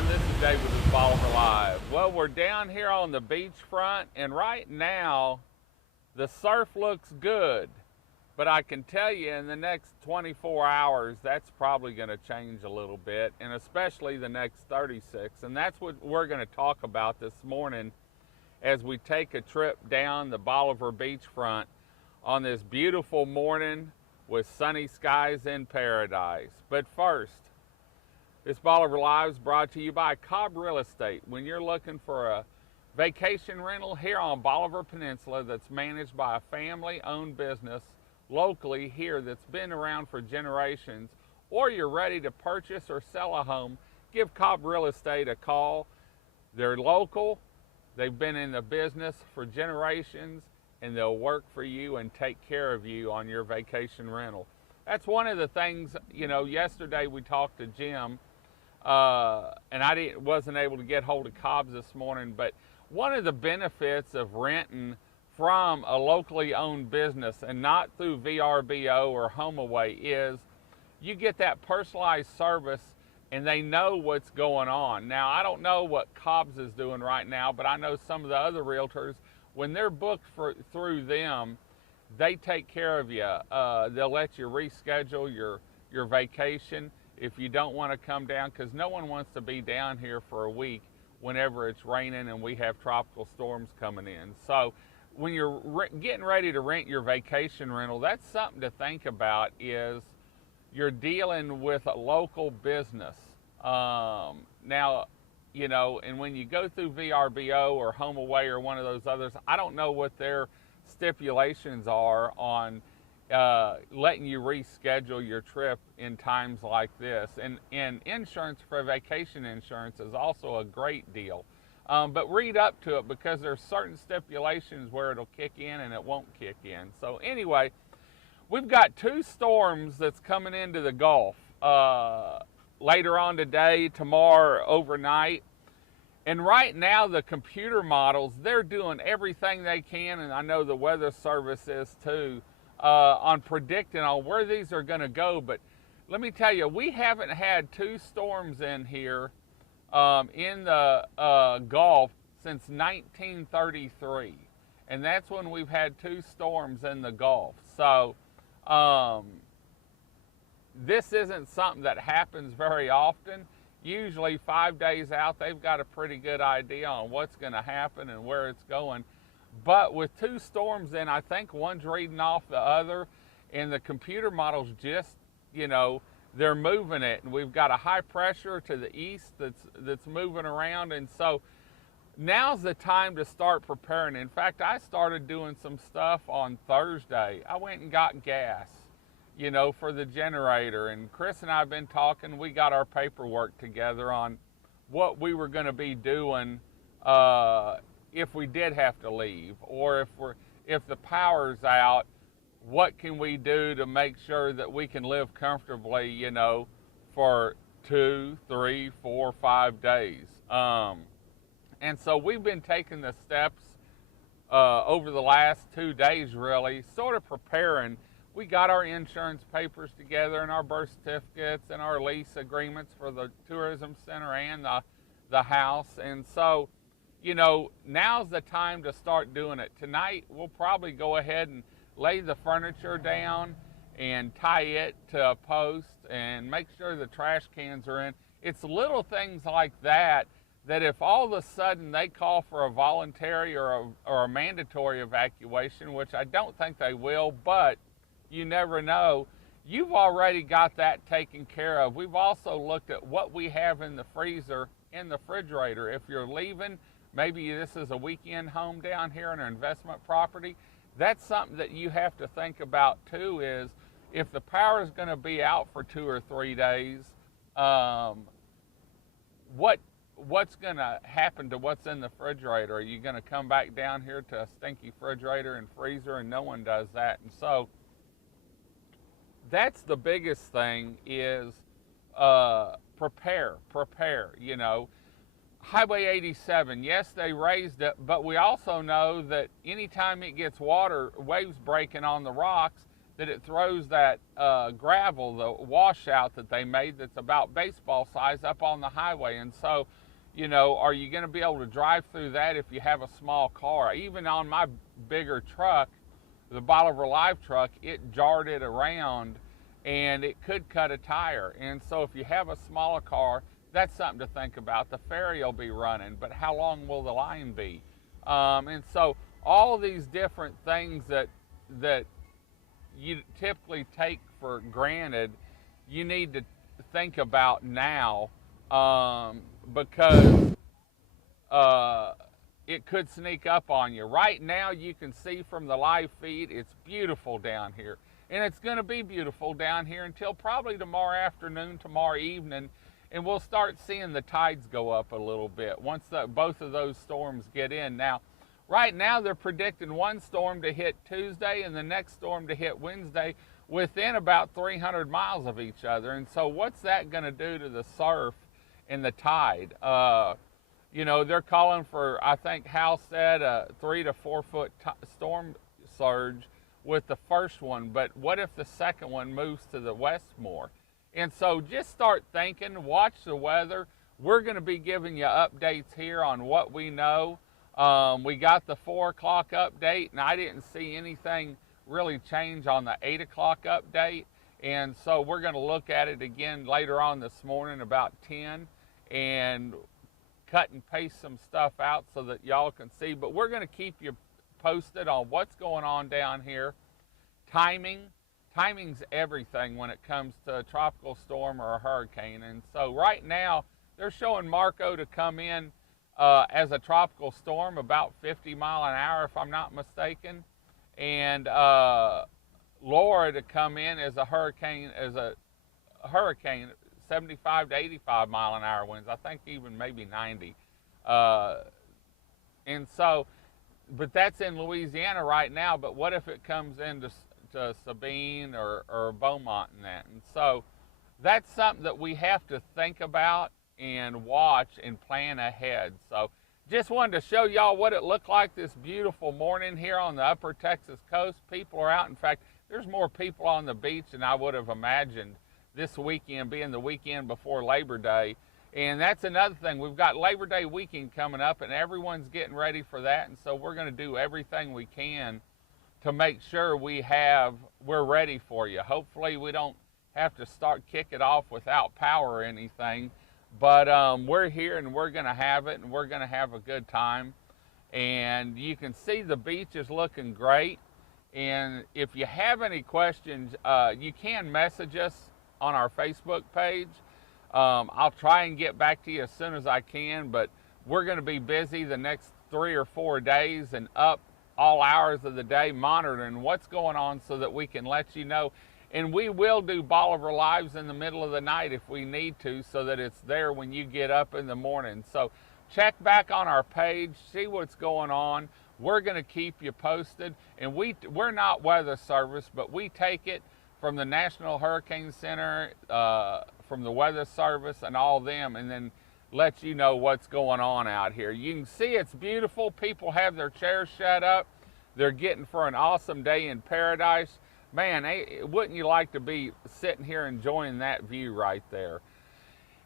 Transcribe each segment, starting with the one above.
everyone, this is David with Bolivar Live. Well, we're down here on the beachfront, and right now the surf looks good, but I can tell you in the next 24 hours that's probably going to change a little bit, and especially the next 36, and that's what we're going to talk about this morning as we take a trip down the Bolivar beachfront on this beautiful morning with sunny skies in paradise. But first, this Bolivar Live is brought to you by Cobb Real Estate. When you're looking for a vacation rental here on Bolivar Peninsula that's managed by a family-owned business locally here that's been around for generations, or you're ready to purchase or sell a home, give Cobb Real Estate a call. They're local, they've been in the business for generations, and they'll work for you and take care of you on your vacation rental. That's one of the things, yesterday we talked to Jim, and I wasn't able to get hold of Cobb's this morning, but one of the benefits of renting from a locally owned business and not through VRBO or HomeAway is you get that personalized service and they know what's going on. Now, I don't know what Cobb's is doing right now, but I know some of the other realtors, when they're booked through them, they take care of you. They'll let you reschedule your vacation if you don't want to come down, because no one wants to be down here for a week whenever it's raining and we have tropical storms coming in. So when you're getting ready to rent your vacation rental, that's something to think about, is you're dealing with a local business. Now, and when you go through VRBO or HomeAway or one of those others, I don't know what their stipulations are on letting you reschedule your trip in times like this. And insurance for vacation insurance is also a great deal. But read up to it, because there's certain stipulations where it'll kick in and it won't kick in. So anyway, we've got two storms that's coming into the Gulf later on today, tomorrow, overnight. And right now, the computer models, they're doing everything they can, and I know the Weather Service is too, on predicting on where these are going to go. But let me tell you, we haven't had two storms in here in the Gulf since 1933. And that's when we've had two storms in the Gulf. So this isn't something that happens very often. Usually 5 days out, they've got a pretty good idea on what's going to happen and where it's going. But with two storms in, I think one's reading off the other, and the computer models just, they're moving it. And we've got a high pressure to the east that's moving around, and so now's the time to start preparing. In fact, I started doing some stuff on Thursday. I went and got gas, for the generator. And Chris and I have been talking. We got our paperwork together on what we were going to be doing if we did have to leave, or if the power's out, what can we do to make sure that we can live comfortably, for 2, 3, 4, 5 days. And so we've been taking the steps over the last 2 days, really, sort of preparing. We got our insurance papers together and our birth certificates and our lease agreements for the tourism center and the house. And so, now's the time to start doing it. Tonight, we'll probably go ahead and lay the furniture down and tie it to a post and make sure the trash cans are in. It's little things like that if all of a sudden they call for a voluntary or a mandatory evacuation, which I don't think they will, but you never know, you've already got that taken care of. We've also looked at what we have in the freezer, in the refrigerator. If you're leaving, maybe this is a weekend home down here in an investment property, that's something that you have to think about too, is if the power is going to be out for 2 or 3 days, what's going to happen to what's in the refrigerator? Are you going to come back down here to a stinky refrigerator and freezer? And no one does that. And so that's the biggest thing, is prepare. Highway 87, yes, they raised it, but we also know that anytime it gets water, waves breaking on the rocks, that it throws that gravel, the washout that they made that's about baseball size up on the highway. And so, you know, are you going to be able to drive through that if you have a small car? Even on my bigger truck, the Bolivar Live truck, it jarred it around and it could cut a tire. And so if you have a smaller car, that's something to think about. The ferry will be running, but how long will the line be? And so all these different things that you typically take for granted, you need to think about now, because it could sneak up on you. Right now, you can see from the live feed, it's beautiful down here. And it's going to be beautiful down here until probably tomorrow afternoon, tomorrow evening, and we'll start seeing the tides go up a little bit once both of those storms get in. Now, right now, they're predicting one storm to hit Tuesday and the next storm to hit Wednesday within about 300 miles of each other. And so what's that going to do to the surf and the tide? You know, they're calling for, I think Hal said, a 3 to 4 foot storm surge with the first one. But what if the second one moves to the west more? And so just start thinking, watch the weather. We're going to be giving you updates here on what we know. We got the 4 o'clock update, and I didn't see anything really change on the 8 o'clock update. And so we're going to look at it again later on this morning about 10 and cut and paste some stuff out so that y'all can see. But we're going to keep you posted on what's going on down here. Timing's everything when it comes to a tropical storm or a hurricane. And so right now, they're showing Marco to come in as a tropical storm, about 50 mile an hour, if I'm not mistaken. And Laura to come in as a hurricane, 75 to 85 mile an hour winds. I think even maybe 90. And so, but that's in Louisiana right now. But what if it comes into Sabine or Beaumont and that? And so that's something that we have to think about and watch and plan ahead. So just wanted to show y'all what it looked like this beautiful morning here on the upper Texas coast. People are out. In fact, there's more people on the beach than I would have imagined this weekend, being the weekend before Labor Day. And that's another thing. We've got Labor Day weekend coming up, and everyone's getting ready for that. And so we're going to do everything we can to make sure we're ready for you. Hopefully we don't have to kick it off without power or anything. But we're here, and we're going to have it, and we're going to have a good time. And you can see the beach is looking great. And if you have any questions, you can message us on our Facebook page. I'll try and get back to you as soon as I can, but we're going to be busy the next 3 or 4 days and up all hours of the day monitoring what's going on so that we can let you know. And we will do Bolivar Lives in the middle of the night if we need to, so that it's there when you get up in the morning. So check back on our page, see what's going on. We're going to keep you posted. And we're not weather service, but we take it from the National Hurricane Center, from the Weather Service and all them, and then let you know what's going on out here. You can see it's beautiful. People have their chairs set up. They're getting for an awesome day in paradise. Man, wouldn't you like to be sitting here enjoying that view right there?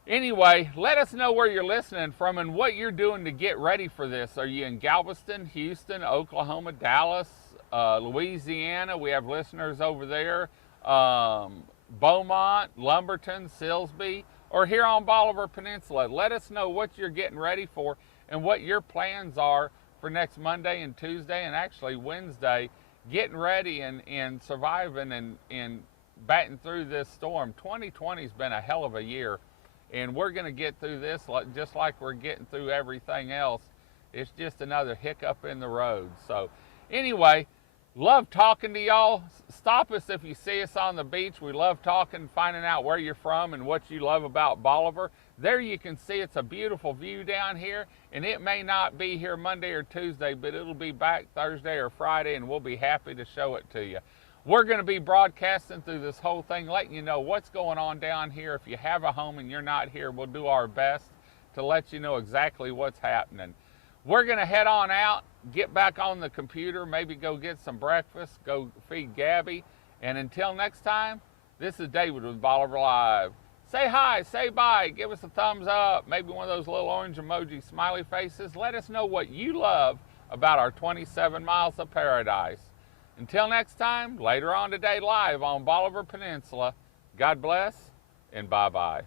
Anyway, let us know where you're listening from and what you're doing to get ready for this. Are you in Galveston, Houston, Oklahoma, Dallas, Louisiana? We have listeners over there. Beaumont, Lumberton, Silsbee, or here on Bolivar Peninsula. Let us know what you're getting ready for and what your plans are for next Monday and Tuesday and actually Wednesday, getting ready and surviving and batting through this storm. 2020's been a hell of a year, and we're going to get through this just like we're getting through everything else. It's just another hiccup in the road. So anyway, love talking to y'all. Stop us if you see us on the beach. We love talking, finding out where you're from and what you love about Bolivar. There you can see it's a beautiful view down here, and it may not be here Monday or Tuesday, but it'll be back Thursday or Friday, and we'll be happy to show it to you. We're going to be broadcasting through this whole thing, letting you know what's going on down here. If you have a home and you're not here, we'll do our best to let you know exactly what's happening. We're going to head on out, get back on the computer, maybe go get some breakfast, go feed Gabby, And until next time, this is David with Bolivar Live. Say hi, say bye, give us a thumbs up, maybe one of those little orange emoji smiley faces. Let us know what you love about our 27 miles of paradise. Until next time, later on today live on Bolivar Peninsula, God bless and bye-bye.